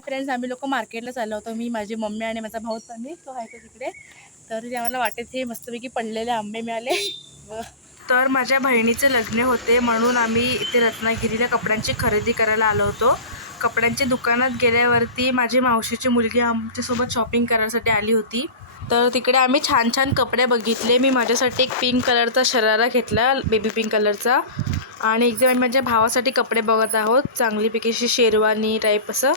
Hi friends आम्ही लोक मार्केटला चाललो होतो. मी माझी मम्मी आणि माझा भाऊ मी तो आहे तो तिकडे. तर ते आम्हाला वाटेत हे मस्तपैकी पडलेले आंबे मिळाले. व- तर माझ्या बहिणीचे लग्न होते म्हणून आम्ही इथे रत्नागिरीला कपड्यांची खरेदी करायला आलो होतो. कपड्यांच्या दुकानात गेल्यावरती माझी मावशीची मुलगी आमच्यासोबत शॉपिंग करायसाठी आली होती. तर तिकडे आम्ही छान छान कपडे बघितले. मी माझ्यासाठी एक पिंक कलरचा शरारा घेतला बेबी पिंक कलरचा आणि एकदम आम्ही माझ्या भावासाठी कपडे बघत आहोत. चांगलीपैकी अशी शेरवानी टाईप असं.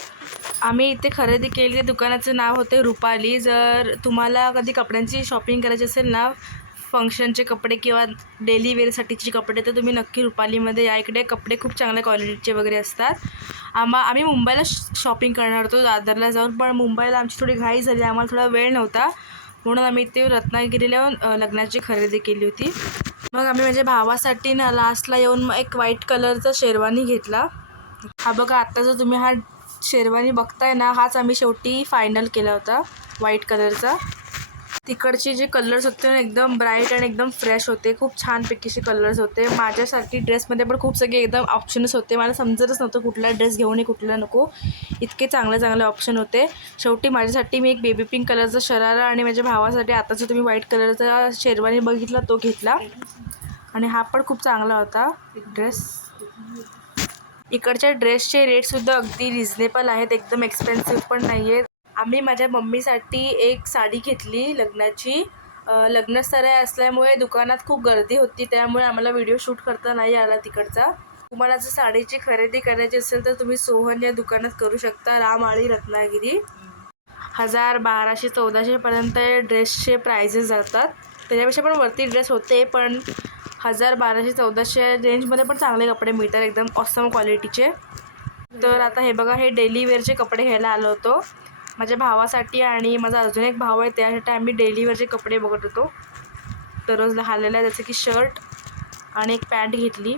आम्ही इथे खरेदी केली दुकानाचं नाव होते रुपाली. जर तुम्हाला कधी कपड्यांची शॉपिंग करायची असेल ना फंक्शनचे कपडे किंवा डेली वेअरसाठीचे कपडे तर तुम्ही नक्की रुपालीमध्ये या. इकडे कपडे खूप चांगल्या क्वालिटीचे वगैरे असतात. आम्हा आम्ही मुंबईला शॉपिंग करणार होतो दादरला जाऊन पण मुंबईला आमची थोडी घाई झाली. आम्हाला थोडा वेळ नव्हता. म्हणून आम्ही इथे रत्नागिरीला लग्नाची खरेदी केली होती. मग आम्ही माझ्या भावासाठी ना लास्टला येऊन मग एक व्हाईट कलरचा शेरवानी घेतला. हा बघा आत्ता जर तुम्ही हा शेरवानी बघताय ना हाच आम्ही शेवटी फायनल केला होता व्हाईट कलरचा तिकडचे जे कलर्स होते ना एकदम ब्राईट आणि एकदम फ्रेश होते खूप छानपैकीचे कलर्स होते. माझ्यासाठी ड्रेसमध्ये पण खूप सगळे एकदम ऑप्शन्स होते. मला समजतच नव्हतं कुठला ड्रेस घेऊनही कुठला नको. इतके चांगले चांगले ऑप्शन होते. शेवटी माझ्यासाठी मी एक बेबी पिंक कलरचा शरारा आणि माझ्या भावासाठी आता जो तुम्ही व्हाईट कलरचा शेरवानी बघितला तो घेतला. आणि हा पण खूप चांगला होता ड्रेस इकडच्या ड्रेसचे रेटसुद्धा अगदी रिझनेबल आहेत. एकदम एक्सपेन्सिव्ह पण नाही आहेत आम्ही माझ्या मम्मीसाठी एक साडी घेतली लग्नाची. अं, लग्नस्थळ असल्यामुळे दुकानात खूप गर्दी होती. त्यामुळे आम्हाला व्हिडिओ शूट करता नाही आला तिकडचा. तुम्हाला जर साडीची खरेदी करायची असेल तर तुम्ही सोहन या दुकानात करू शकता. रामआळी रत्नागिरी. हजार बाराशे चौदाशेपर्यंत ड्रेसचे प्राइजेस जातात. त्याच्यापेक्षा पण वरती ड्रेस होते पण हजार बाराशे चौदाशे रेंजमध्ये पण चांगले कपडे मिळतात एकदम ऑसम क्वालिटीचे तर आता हे बघा हे डेली वेअरचे कपडे घ्यायला आलो होतो. माझ्या भावासाठी आणि माझा अजून एक भाव आहे त्यासाठी आम्ही डेली वेअरचे कपडे बघत होतो. दररोज घालायला जसं की शर्ट आणि एक पॅन्ट घेतली.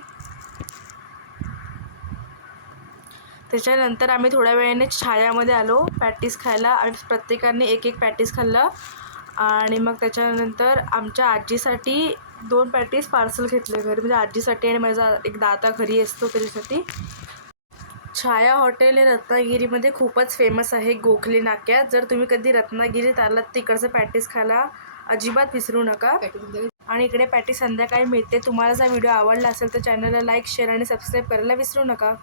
त्याच्यानंतर आम्ही थोड्या वेळाने छायामध्ये आलो पॅटीस खायला. आणि प्रत्येकाने एक एक पॅटीस खाल्लं. आणि मग त्याच्यानंतर आमच्या आजीसाठी दोन पॅटीस पार्सल घेतले घरी. म्हणजे आजीसाठी आणि माझा एक दादा घरी असतो त्याच्यासाठी. छाया हॉटेल हे रत्नागिरीमध्ये. खूपच फेमस आहे गोखले नाक्यात. जर तुम्ही कधी रत्नागिरीत आलात तिकडचं पॅटीस खायला अजिबात विसरू नका. आणि इकडे पॅटीस संध्याकाळी मिळते. तुम्हाला जर व्हिडिओ आवडला असेल तर चॅनलला लाईक शेअर आणि सबस्क्राईब करायला विसरू नका.